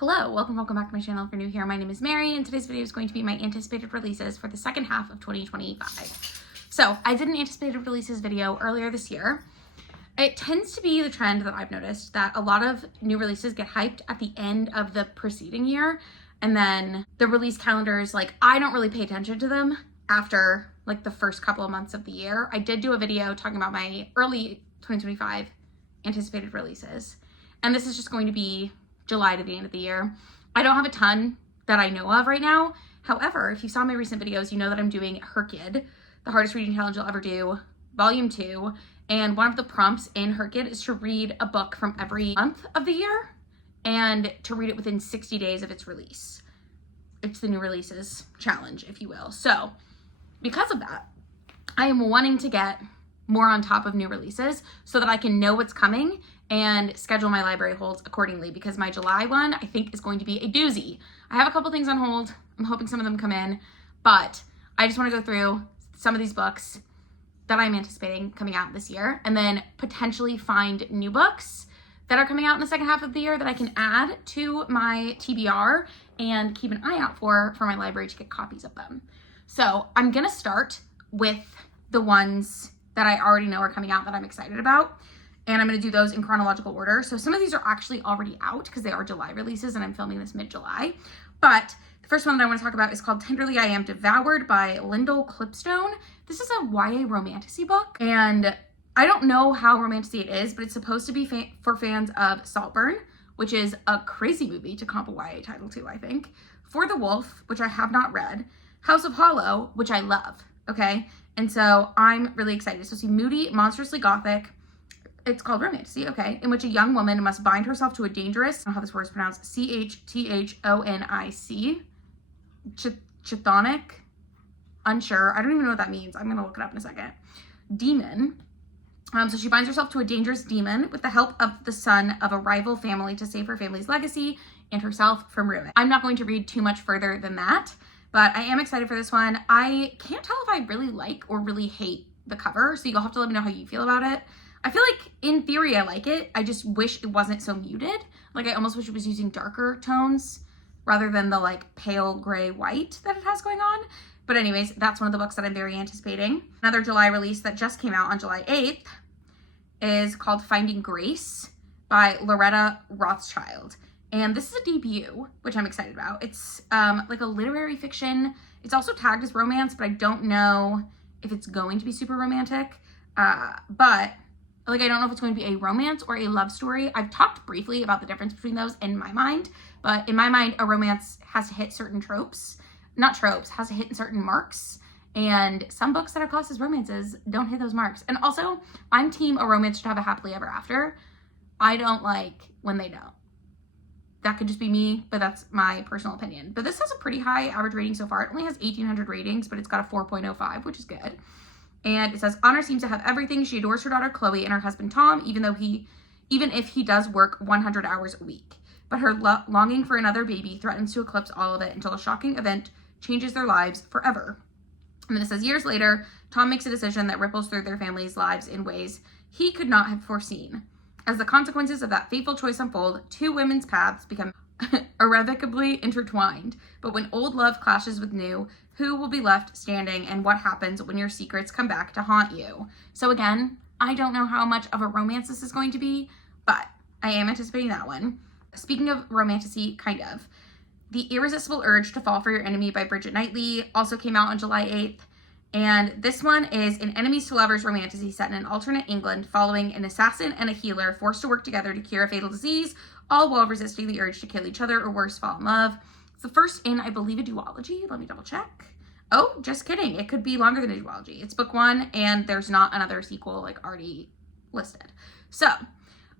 Hello, welcome back to my channel. If you're new here, my name is Mary, and today's video is going to be my anticipated releases for the second half of 2025. So I did an anticipated releases video earlier this year. It tends to be the trend that I've noticed that a lot of new releases get hyped at the end of the preceding year, and then the release calendars, like, I don't really pay attention to them after like the first couple of months of the year. I did do a video talking about my early 2025 anticipated releases, and this is just going to be July to the end of the year. I don't have a ton that I know of right now. However, if you saw my recent videos, you know that I'm doing Herkid, the hardest reading challenge you'll ever do, volume 2. And one of the prompts in Herkid is to read a book from every month of the year and to read it within 60 days of its release. It's the new releases challenge, if you will. So because of that, I am wanting to get more on top of new releases so that I can know what's coming and schedule my library holds accordingly, because my July one, I think, is going to be a doozy. I have a couple things on hold. I'm hoping some of them come in, but I just want to go through some of these books that I'm anticipating coming out this year, and then potentially find new books that are coming out in the second half of the year that I can add to my TBR and keep an eye out for my library to get copies of them. So I'm gonna start with the ones that I already know are coming out that I'm excited about. And I'm going to do those in chronological order. So some of these are actually already out because they are July releases and I'm filming this mid-July. But the first one that I want to talk about is called Tenderly I Am Devoured by Lyndall Clipstone. This is a YA romantasy book, and I don't know how romantasy it is, but it's supposed to be for fans of Saltburn, which is a crazy movie to comp a YA title to, I think. For the Wolf, which I have not read. House of Hollow, which I love, okay? And so I'm really excited. So see, moody, monstrously gothic. It's called romantasy, okay, in which a young woman must bind herself to a dangerous, I don't know how this word is pronounced, Chthonic, Chthonic, unsure, I don't even know what that means. I'm gonna look it up in a second. Demon. So she binds herself to a dangerous demon with the help of the son of a rival family to save her family's legacy and herself from ruin. I'm not going to read too much further than that, but I am excited for this one. I can't tell if I really like or really hate the cover, so you'll have to let me know how you feel about it. I feel like in theory I like it. I just wish it wasn't so muted. Like, I almost wish it was using darker tones rather than the like pale gray white that it has going on. But anyways, that's one of the books that I'm very anticipating. Another July release that just came out on July 8th is called Finding Grace by Loretta Rothschild. And this is a debut, which I'm excited about. It's like a literary fiction. It's also tagged as romance, but I don't know if it's going to be super romantic. But like, I don't know if it's going to be a romance or a love story. I've talked briefly about the difference between those in my mind, but in my mind, a romance has to hit certain tropes. Not tropes, has to hit certain marks. And some books that are classed as romances don't hit those marks. And also, I'm team a romance should have a happily ever after. I don't like when they don't. That could just be me, but that's my personal opinion. But this has a pretty high average rating so far. It only has 1,800 ratings, but it's got a 4.05, which is good. And it says, Honor seems to have everything. She adores her daughter Chloe and her husband Tom, even if he does work 100 hours a week. But her longing for another baby threatens to eclipse all of it until a shocking event changes their lives forever. And then it says, years later, Tom makes a decision that ripples through their family's lives in ways he could not have foreseen. As the consequences of that fateful choice unfold, two women's paths become irrevocably intertwined. But when old love clashes with new, who will be left standing, and what happens when your secrets come back to haunt you? So again, I don't know how much of a romance this is going to be, but I am anticipating that one. Speaking of romantasy, kind of. The Irresistible Urge to Fall for Your Enemy by Bridget Knightley also came out on July 8th. And this one is an enemies to lovers romantasy set in an alternate England following an assassin and a healer forced to work together to cure a fatal disease, all while resisting the urge to kill each other or worse, fall in love. It's the first in, I believe, a duology. Let me double check. Oh, just kidding. It could be longer than a duology. It's book one, and there's not another sequel like already listed. So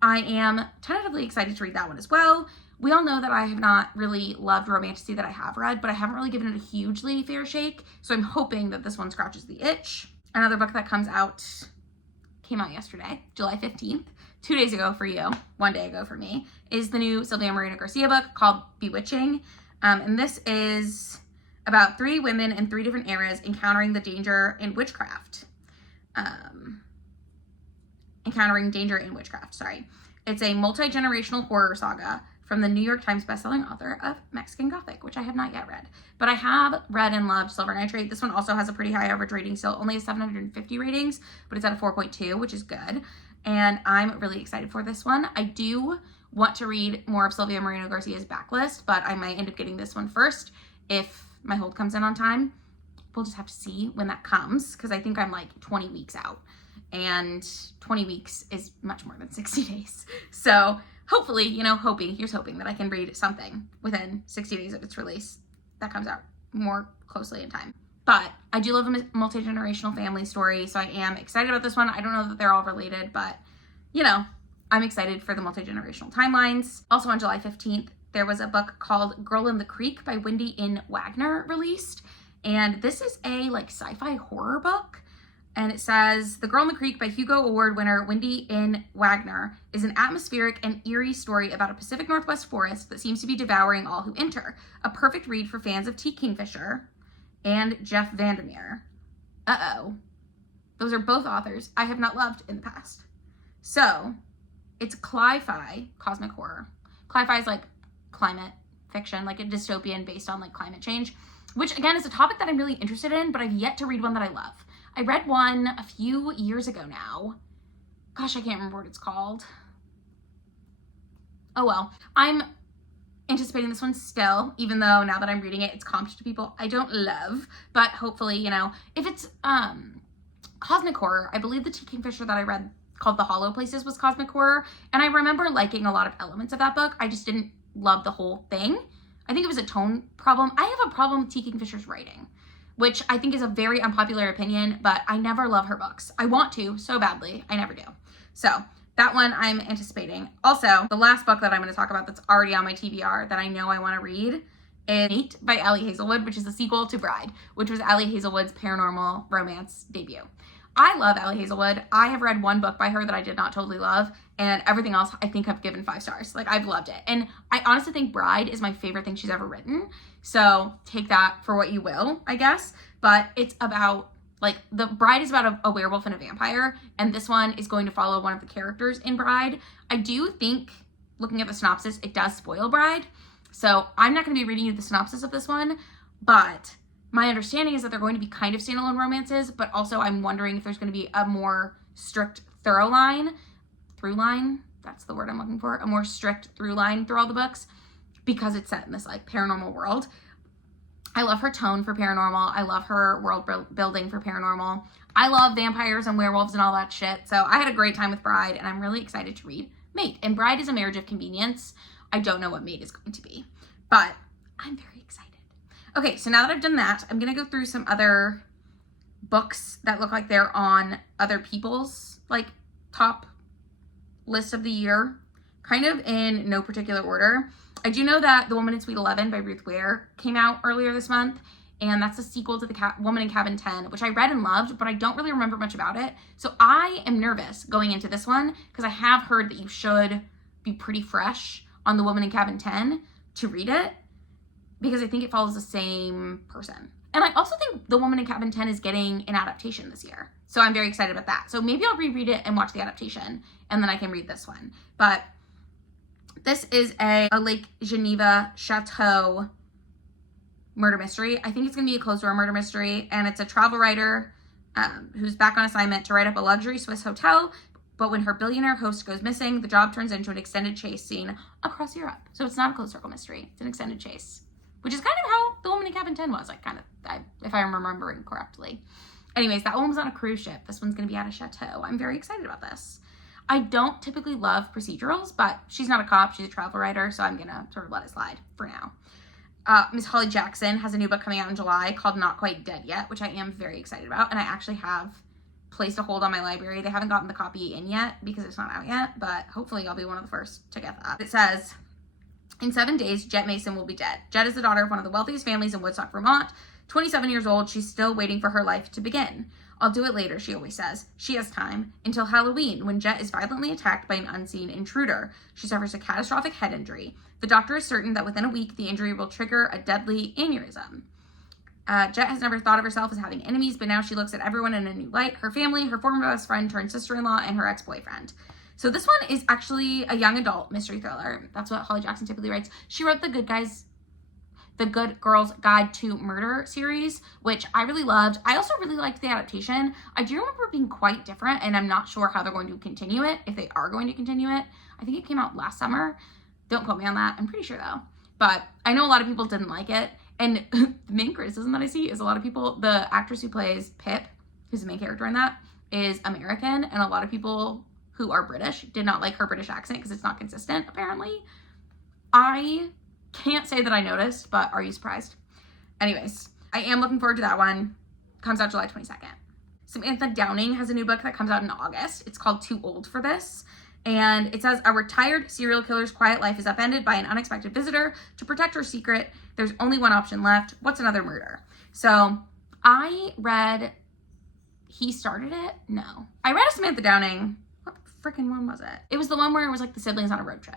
I am tentatively excited to read that one as well. We all know that I have not really loved romantasy that I have read, but I haven't really given it a hugely fair shake. So I'm hoping that this one scratches the itch. Another book that came out yesterday, July 15th, 2 days ago for you, 1 day ago for me, is the new Sylvia Moreno Garcia book called Bewitching. And this is about 3 women in 3 different eras encountering danger in witchcraft. It's a multi-generational horror saga from the New York Times bestselling author of Mexican Gothic, which I have not yet read. But I have read and loved Silver Nitrate. This one also has a pretty high average rating still, only has 750 ratings, but it's at a 4.2, which is good. And I'm really excited for this one. I do want to read more of Silvia Moreno Garcia's backlist, but I might end up getting this one first if my hold comes in on time. We'll just have to see when that comes, because I think I'm like 20 weeks out, and 20 weeks is much more than 60 days. So hopefully, here's hoping that I can read something within 60 days of its release that comes out more closely in time. But I do love a multi-generational family story, so I am excited about this one. I don't know that they're all related, but, I'm excited for the multi-generational timelines. Also on July 15th, there was a book called Girl in the Creek by Wendy N. Wagner released. And this is a sci-fi horror book. And it says, The Girl in the Creek by Hugo Award winner Wendy N. Wagner is an atmospheric and eerie story about a Pacific Northwest forest that seems to be devouring all who enter. A perfect read for fans of T. Kingfisher and Jeff Vandermeer. Uh-oh. Those are both authors I have not loved in the past. So, it's cli-fi cosmic horror. Cli-fi is climate fiction, a dystopian based on climate change, which again is a topic that I'm really interested in, but I've yet to read one that I love. I read one a few years ago now. Gosh, I can't remember what it's called. Oh well. I'm anticipating this one still, even though now that I'm reading it, it's comped to people I don't love. But hopefully, if it's cosmic horror, I believe the T. Kingfisher that I read called The Hollow Places was cosmic horror. And I remember liking a lot of elements of that book. I just didn't love the whole thing. I think it was a tone problem. I have a problem with T. Kingfisher's writing, which I think is a very unpopular opinion, but I never love her books. I want to so badly. I never do. So that one I'm anticipating. Also, the last book that I'm going to talk about that's already on my TBR that I know I want to read is Mate by Ali Hazelwood, which is the sequel to Bride, which was Ali Hazelwood's paranormal romance debut. I love Ali Hazelwood. I have read one book by her that I did not totally love, and everything else I think I've given 5 stars. I've loved it. And I honestly think Bride is my favorite thing she's ever written. So take that for what you will, I guess. But it's about, the Bride is about a werewolf and a vampire, and this one is going to follow one of the characters in Bride. I do think, looking at the synopsis, it does spoil Bride. So I'm not going to be reading you the synopsis of this one, but my understanding is that they're going to be kind of standalone romances, but also I'm wondering if there's going to be a more strict through line, that's the word I'm looking for, a more strict through line through all the books, because it's set in this paranormal world. I love her tone for paranormal. I love her world building for paranormal. I love vampires and werewolves and all that shit. So I had a great time with Bride, and I'm really excited to read Mate. And Bride is a marriage of convenience. I don't know what Mate is going to be, but I'm very excited. Okay, so now that I've done that, I'm going to go through some other books that look like they're on other people's top list of the year, kind of in no particular order. I do know that The Woman in Suite 11 by Ruth Ware came out earlier this month, and that's a sequel to The Woman in Cabin 10, which I read and loved, but I don't really remember much about it. So I am nervous going into this one because I have heard that you should be pretty fresh on The Woman in Cabin 10 to read it, because I think it follows the same person. And I also think The Woman in Cabin 10 is getting an adaptation this year. So I'm very excited about that. So maybe I'll reread it and watch the adaptation, and then I can read this one. But this is a Lake Geneva Chateau murder mystery. I think it's going to be a closed door murder mystery, and it's a travel writer who's back on assignment to write up a luxury Swiss hotel. But when her billionaire host goes missing, the job turns into an extended chase scene across Europe. So it's not a closed circle mystery. It's an extended chase, which is kind of how The Woman in Cabin 10 was, if I'm remembering correctly. Anyways, that one was on a cruise ship. This one's going to be at a chateau. I'm very excited about this. I don't typically love procedurals, but she's not a cop. She's a travel writer, so I'm going to sort of let it slide for now. Miss Holly Jackson has a new book coming out in July called Not Quite Dead Yet, which I am very excited about, and I actually have placed a hold on my library. They haven't gotten the copy in yet because it's not out yet, but hopefully I'll be one of the first to get that. It says, in 7 days, Jet Mason will be dead. Jet is the daughter of one of the wealthiest families in Woodstock, Vermont. 27 years old, she's still waiting for her life to begin. I'll do it later, she always says. She has time until Halloween, when Jet is violently attacked by an unseen intruder. She suffers a catastrophic head injury. The doctor is certain that within a week, the injury will trigger a deadly aneurysm. Jet has never thought of herself as having enemies, but now she looks at everyone in a new light. Her family, her former best friend turned sister-in-law, and her ex-boyfriend. So this one is actually a young adult mystery thriller. That's what Holly Jackson typically writes. She wrote The Good Girls Guide to Murder series, which I really loved. I also really liked the adaptation. I do remember it being quite different, and I'm not sure how they're going to continue it, if they are going to continue it. I think it came out last summer. Don't quote me on that. I'm pretty sure though. But I know a lot of people didn't like it. And the main criticism that I see is a lot of people, the actress who plays Pip, who's the main character in that, is American, and a lot of people who are British did not like her British accent because it's not consistent, apparently. I can't say that I noticed, but are you surprised? Anyways, I am looking forward to that one. Comes out July 22nd. Samantha Downing has a new book that comes out in August. It's called Too Old for This. And it says, a retired serial killer's quiet life is upended by an unexpected visitor. To protect her secret, there's only one option left. What's another murder? So I read, he started it? No. I read a Samantha Downing. What freaking one was it? It was the one where it was like the siblings on a road trip.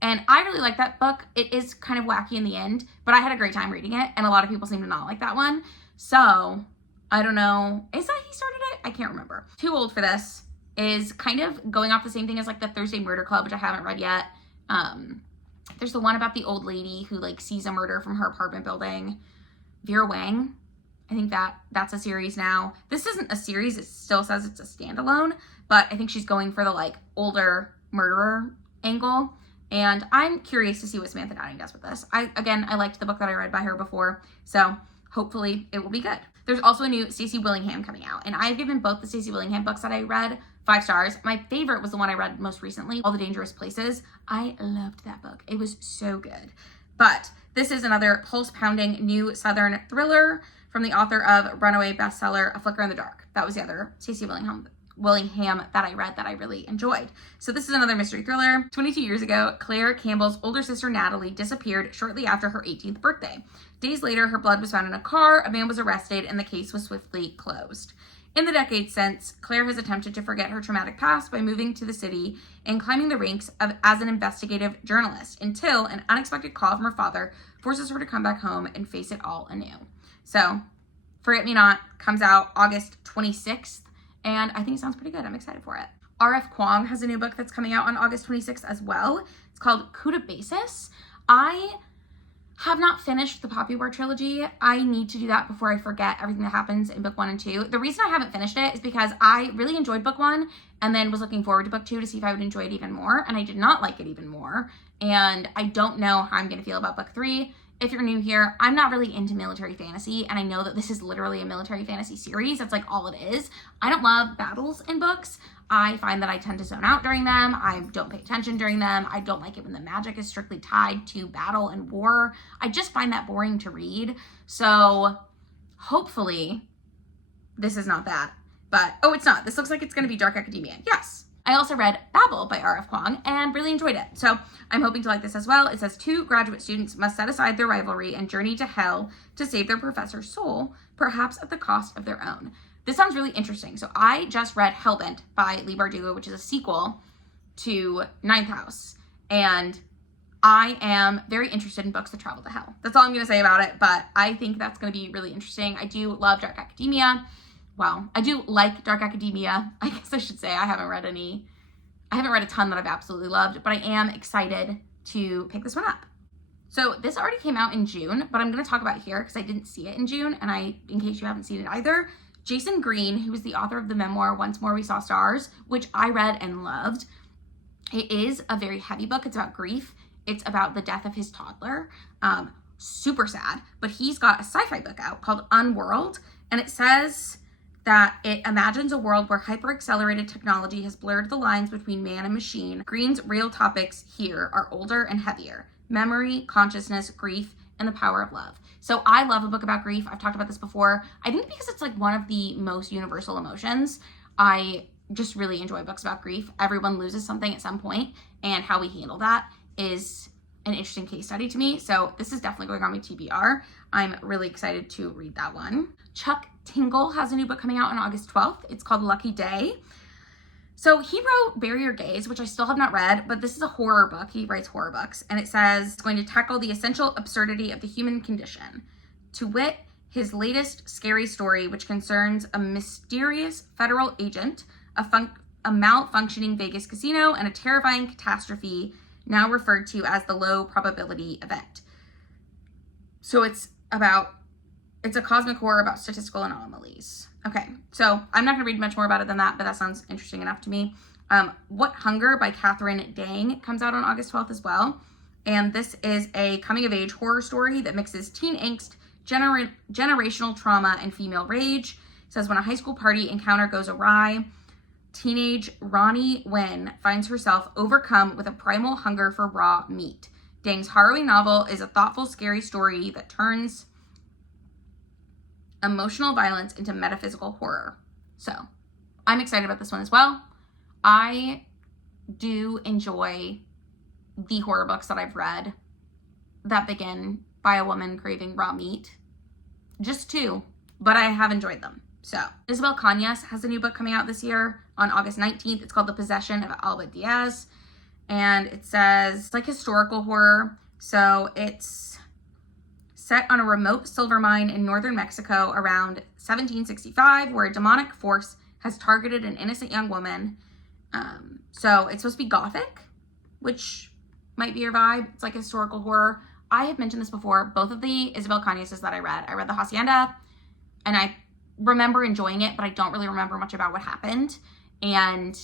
And I really like that book. It is kind of wacky in the end, but I had a great time reading it. And a lot of people seem to not like that one. So I don't know. Is that he started it? I can't remember. Too Old for This is kind of going off the same thing as like the Thursday Murder Club, which I haven't read yet. There's the one about the old lady who like sees a murder from her apartment building. Vera Wang. I think that's a series now. This isn't a series. It still says it's a standalone, but I think she's going for the like older murderer angle. And I'm curious to see what Samantha Downing does with this. I liked the book that I read by her before, so hopefully it will be good. There's also a new Stacey Willingham coming out, and I've given both the Stacey Willingham books that I read 5 stars. My favorite was the one I read most recently, All the Dangerous Places. I loved that book. It was so good. But this is another pulse-pounding new Southern thriller from the author of runaway bestseller A Flicker in the Dark. That was the other Stacey Willingham that I read that I really enjoyed. So this is another mystery thriller. 22 years ago, Claire Campbell's older sister Natalie disappeared shortly after her 18th birthday. Days later, her blood was found in a car, a man was arrested, and the case was swiftly closed. In the decades since, Claire has attempted to forget her traumatic past by moving to the city and climbing the ranks as an investigative journalist until an unexpected call from her father forces her to come back home and face it all anew. So, Forget Me Not comes out August 26th. And I think it sounds pretty good. I'm excited for it. R.F. Kuang has a new book that's coming out on August 26th as well. It's called Coup de Basis. I have not finished the Poppy War trilogy. I need to do that before I forget everything that happens in book 1 and 2. The reason I haven't finished it is because I really enjoyed book 1 and then was looking forward to book 2 to see if I would enjoy it even more. And I did not like it even more. And I don't know how I'm going to feel about book 3. If you're new here, I'm not really into military fantasy, and I know that this is literally a military fantasy series. That's like all it is. I don't love battles in books. I find that I tend to zone out during them. I don't pay attention during them. I don't like it when the magic is strictly tied to battle and war. I just find that boring to read. So hopefully this is not that. But, oh, it's not. This looks like it's going to be Dark Academia. Yes. I also read Babel by R.F. Kuang and really enjoyed it. So I'm hoping to like this as well. It says 2 graduate students must set aside their rivalry and journey to hell to save their professor's soul, perhaps at the cost of their own. This sounds really interesting. So I just read Hellbent by Leigh Bardugo, which is a sequel to Ninth House. And I am very interested in books that travel to hell. That's all I'm going to say about it, but I think that's going to be really interesting. I do love Dark Academia. Well, I do like Dark Academia. I guess I should say I haven't read a ton that I've absolutely loved, but I am excited to pick this one up. So this already came out in June, but I'm going to talk about it here because I didn't see it in June, and in case you haven't seen it either, Jason Green, who is the author of the memoir Once More We Saw Stars, which I read and loved. It is a very heavy book. It's about grief. It's about the death of his toddler. Super sad, but he's got a sci-fi book out called Unworld, and it says that it imagines a world where hyper-accelerated technology has blurred the lines between man and machine. Green's real topics here are older and heavier: memory, consciousness, grief, and the power of love. So I love a book about grief. I've talked about this before. I think because it's like one of the most universal emotions. I just really enjoy books about grief. Everyone loses something at some point, and how we handle that is an interesting case study to me. So this is definitely going on my TBR. I'm really excited to read that one. Chuck Tingle has a new book coming out on August 12th. It's called Lucky Day. So he wrote Bury Your Gaze, which I still have not read, but this is a horror book. He writes horror books, and it says it's going to tackle the essential absurdity of the human condition. To wit, his latest scary story, which concerns a mysterious federal agent, a a malfunctioning Vegas casino and a terrifying catastrophe now referred to as the low probability event. So it's a cosmic horror about statistical anomalies. Okay, so I'm not going to read much more about it than that, but that sounds interesting enough to me. What Hunger by Catherine Dang comes out on August 12th as well. And this is a coming-of-age horror story that mixes teen angst, generational trauma, and female rage. It says when a high school party encounter goes awry, teenage Ronnie Wynn finds herself overcome with a primal hunger for raw meat. Dang's harrowing novel is a thoughtful, scary story that turns emotional violence into metaphysical horror. So, I'm excited about this one as well. I do enjoy the horror books that I've read that begin by a woman craving raw meat. Just two, but I have enjoyed them. So, Isabel Cañas has a new book coming out this year on August 19th. It's called The Possession of Alba Diaz. And it says, it's like historical horror. So it's set on a remote silver mine in northern Mexico around 1765, where a demonic force has targeted an innocent young woman. So it's supposed to be gothic, which might be your vibe. It's like historical horror. I have mentioned this before. Both of the Isabel Cañas that I read The Hacienda, and I remember enjoying it, but I don't really remember much about what happened. And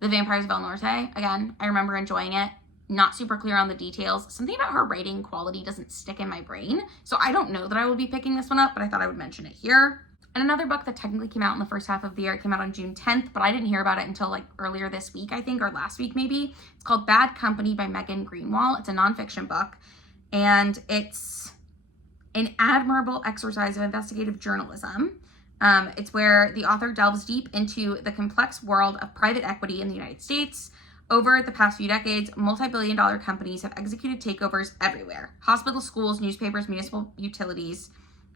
The Vampires of El Norte, again, I remember enjoying it. Not super clear on the details. Something about her writing quality doesn't stick in my brain. So I don't know that I will be picking this one up, but I thought I would mention it here. And another book that technically came out in the first half of the year, it came out on June 10th, but I didn't hear about it until like earlier this week, I think, or last week maybe. It's called Bad Company by Megan Greenwald. It's a nonfiction book, and it's an admirable exercise of investigative journalism. It's where the author delves deep into the complex world of private equity in the United States. Over the past few decades, multi-billion-dollar companies have executed takeovers everywhere: hospitals, schools, newspapers, municipal utilities,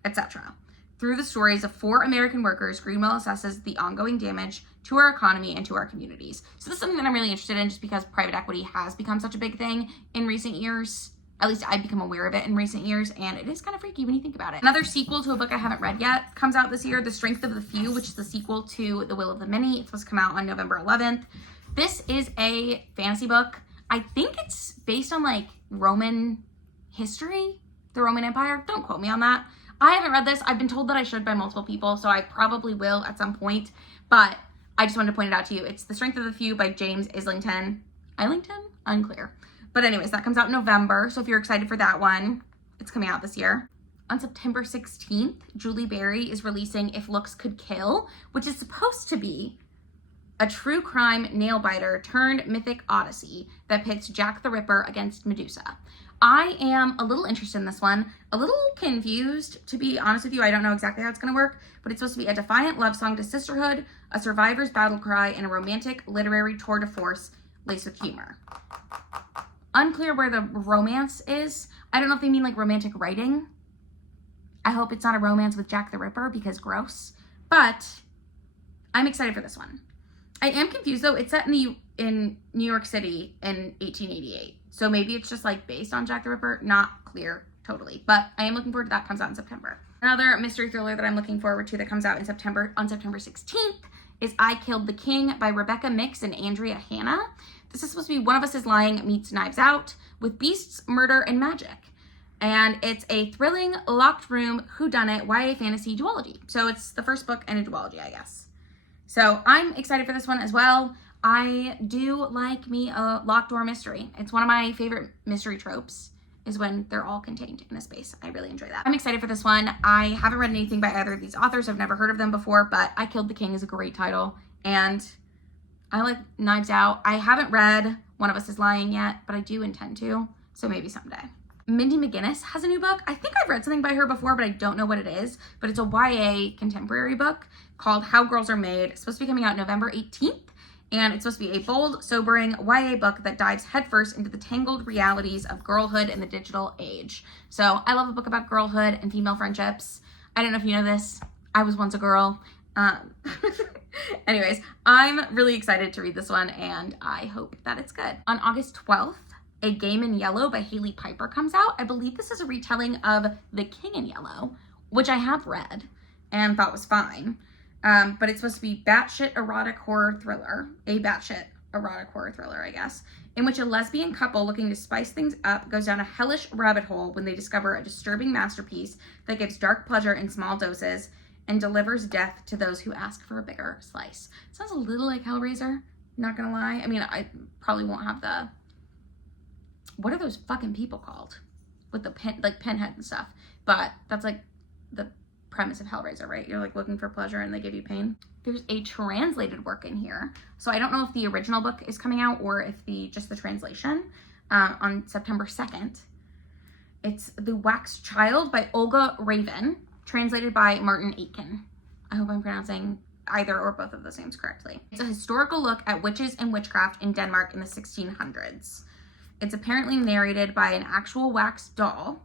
etc. Through the stories of 4 American workers, Greenwald assesses the ongoing damage to our economy and to our communities. So this is something that I'm really interested in, just because private equity has become such a big thing in recent years. At least I've become aware of it in recent years, and it is kind of freaky when you think about it. Another sequel to a book I haven't read yet comes out this year, The Strength of the Few, which is the sequel to The Will of the Many. It's supposed to come out on November 11th. This is a fantasy book. I think it's based on like Roman history, the Roman Empire. Don't quote me on that. I haven't read this. I've been told that I should by multiple people, so I probably will at some point, but I just wanted to point it out to you. It's The Strength of the Few by James Islington. Unclear. But anyways, that comes out in November, so if you're excited for that one, it's coming out this year. On September 16th, Julie Berry is releasing If Looks Could Kill, which is supposed to be a true crime nail-biter turned mythic odyssey that pits Jack the Ripper against Medusa. I am a little interested in this one, a little confused, to be honest with you. I don't know exactly how it's going to work, but it's supposed to be a defiant love song to sisterhood, a survivor's battle cry, and a romantic literary tour de force laced with humor. Unclear where the romance is. I don't know if they mean like romantic writing. I hope it's not a romance with Jack the Ripper, because gross. But I'm excited for this one. I am confused though. It's set in New York City in 1888. So maybe it's just like based on Jack the Ripper. Not clear totally. But I am looking forward to that. Comes out in September. Another mystery thriller that I'm looking forward to that comes out in September, on September 16th, is I Killed the King by Rebecca Mix and Andrea Hanna. This is supposed to be One of Us is Lying meets Knives Out with beasts, murder, and magic. And it's a thrilling, locked room, whodunit, YA fantasy duology. So it's the first book in a duology, I guess. So I'm excited for this one as well. I do like me a locked door mystery. It's one of my favorite mystery tropes, is when they're all contained in a space. I really enjoy that. I'm excited for this one. I haven't read anything by either of these authors. I've never heard of them before, but I Killed the King is a great title. And I like Knives Out. I haven't read One of Us is Lying yet, but I do intend to, so maybe someday. Mindy McGinnis has a new book. I think I've read something by her before, but I don't know what it is. But it's a YA contemporary book called How Girls Are Made. It's supposed to be coming out November 18th. And it's supposed to be a bold, sobering YA book that dives headfirst into the tangled realities of girlhood in the digital age. So I love a book about girlhood and female friendships. I don't know if you know this. I was once a girl. Anyways, I'm really excited to read this one, and I hope that it's good. On August 12th, A Game in Yellow by Haley Piper comes out. I believe this is a retelling of The King in Yellow, which I have read and thought was fine. But it's supposed to be batshit erotic horror thriller, a batshit erotic horror thriller, I guess, in which a lesbian couple looking to spice things up goes down a hellish rabbit hole when they discover a disturbing masterpiece that gives dark pleasure in small doses and delivers death to those who ask for a bigger slice. Sounds a little like Hellraiser, not gonna lie. I mean, I probably won't have the, what are those fucking people called? With the pinhead and stuff. But that's like the premise of Hellraiser, right? You're like looking for pleasure and they give you pain. There's a translated work in here. So I don't know if the original book is coming out or if just the translation on September 2nd. It's The Wax Child by Olga Raven, translated by Martin Aitken. I hope I'm pronouncing either or both of those names correctly. It's a historical look at witches and witchcraft in Denmark in the 1600s. It's apparently narrated by an actual wax doll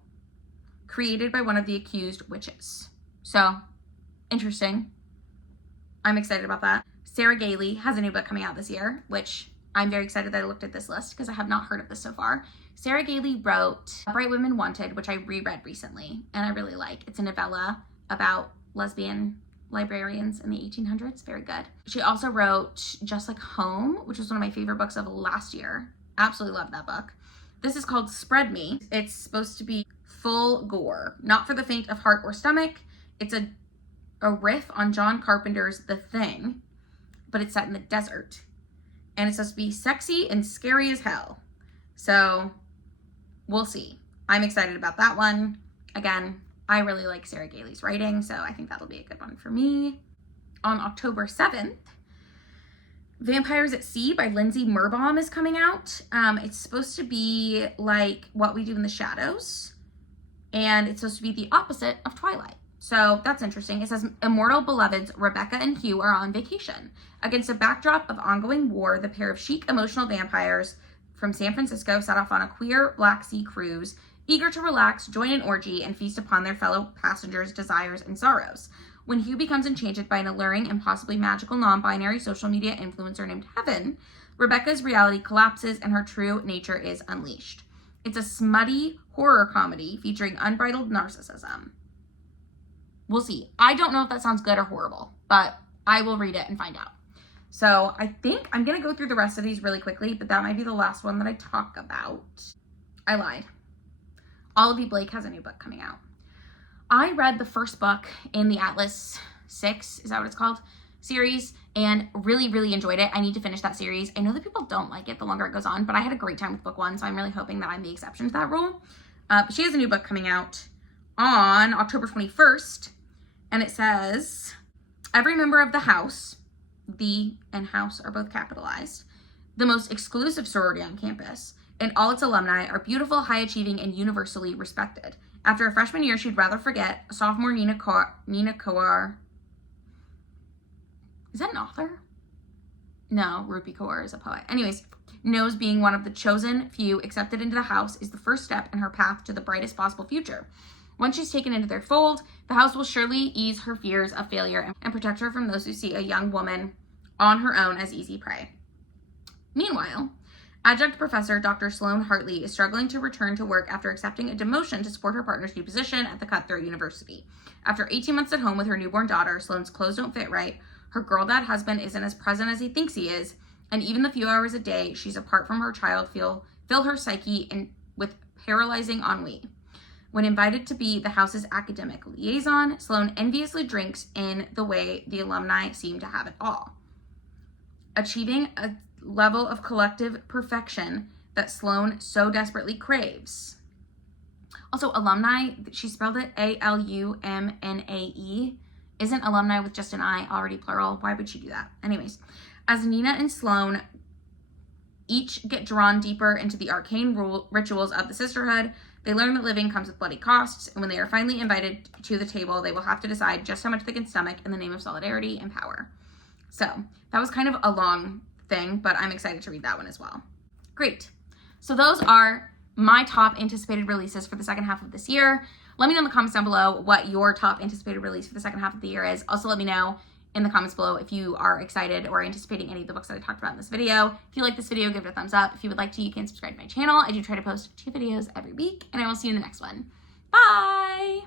created by one of the accused witches. So, interesting. I'm excited about that. Sarah Gailey has a new book coming out this year, which I'm very excited that I looked at this list because I have not heard of this so far. Sarah Gailey wrote Bright Women Wanted, which I reread recently, and I really like. It's a novella about lesbian librarians in the 1800s. Very good. She also wrote Just Like Home, which was one of my favorite books of last year. Absolutely love that book. This is called Spread Me. It's supposed to be full gore, not for the faint of heart or stomach. It's a riff on John Carpenter's The Thing, but it's set in the desert. And it's supposed to be sexy and scary as hell. So we'll see. I'm excited about that one. Again, I really like Sarah Gailey's writing, so I think that'll be a good one for me. On October 7th, Vampires at Sea by Lindsay Mirbaum is coming out. It's supposed to be like What We Do in the Shadows, and it's supposed to be the opposite of Twilight. So that's interesting. It says immortal beloveds Rebecca and Hugh are on vacation. Against a backdrop of ongoing war, the pair of chic, emotional vampires from San Francisco set off on a queer Black Sea cruise, eager to relax, join an orgy, and feast upon their fellow passengers' desires and sorrows. When Hugh becomes enchanted by an alluring and possibly magical non-binary social media influencer named Heaven, Rebecca's reality collapses and her true nature is unleashed. It's a smutty horror comedy featuring unbridled narcissism. We'll see. I don't know if that sounds good or horrible, but I will read it and find out. So I think I'm going to go through the rest of these really quickly, but that might be the last one that I talk about. I lied. Olivia Blake has a new book coming out. I read the first book in the Atlas 6, is that what it's called, series, and really, really enjoyed it. I need to finish that series. I know that people don't like it the longer it goes on, but I had a great time with book 1, so I'm really hoping that I'm the exception to that rule. But she has a new book coming out on October 21st, and it says, every member of the house, the and house are both capitalized, the most exclusive sorority on campus, and all its alumni are beautiful, high-achieving, and universally respected. After a freshman year she'd rather forget, sophomore Nina Kaur, is that an author? No, Rupi Kaur is a poet. Anyways, knows being one of the chosen few accepted into the house is the first step in her path to the brightest possible future. Once she's taken into their fold, the house will surely ease her fears of failure and protect her from those who see a young woman on her own as easy prey. Meanwhile, adjunct professor Dr. Sloane Hartley is struggling to return to work after accepting a demotion to support her partner's new position at the Cutthroat University. After 18 months at home with her newborn daughter, Sloane's clothes don't fit right, her girl dad husband isn't as present as he thinks he is, and even the few hours a day she's apart from her child fill her psyche with paralyzing ennui. When invited to be the house's academic liaison, Sloane enviously drinks in the way the alumni seem to have it all, achieving a level of collective perfection that Sloane so desperately craves. Also, alumni, she spelled it A-L-U-M-N-A-E. Isn't alumni with just an I already plural? Why would she do that? Anyways, as Nina and Sloane each get drawn deeper into the arcane rituals of the sisterhood, they learn that living comes with bloody costs, and when they are finally invited to the table, they will have to decide just how much they can stomach in the name of solidarity and power. So, that was kind of a long thing, but I'm excited to read that one as well. Great. So those are my top anticipated releases for the second half of this year. Let me know in the comments down below what your top anticipated release for the second half of the year is. Also, let me know in the comments below if you are excited or anticipating any of the books that I talked about in this video. If you like this video, give it a thumbs up. If you would like to, you can subscribe to my channel. I do try to post 2 videos every week, and I will see you in the next one. Bye!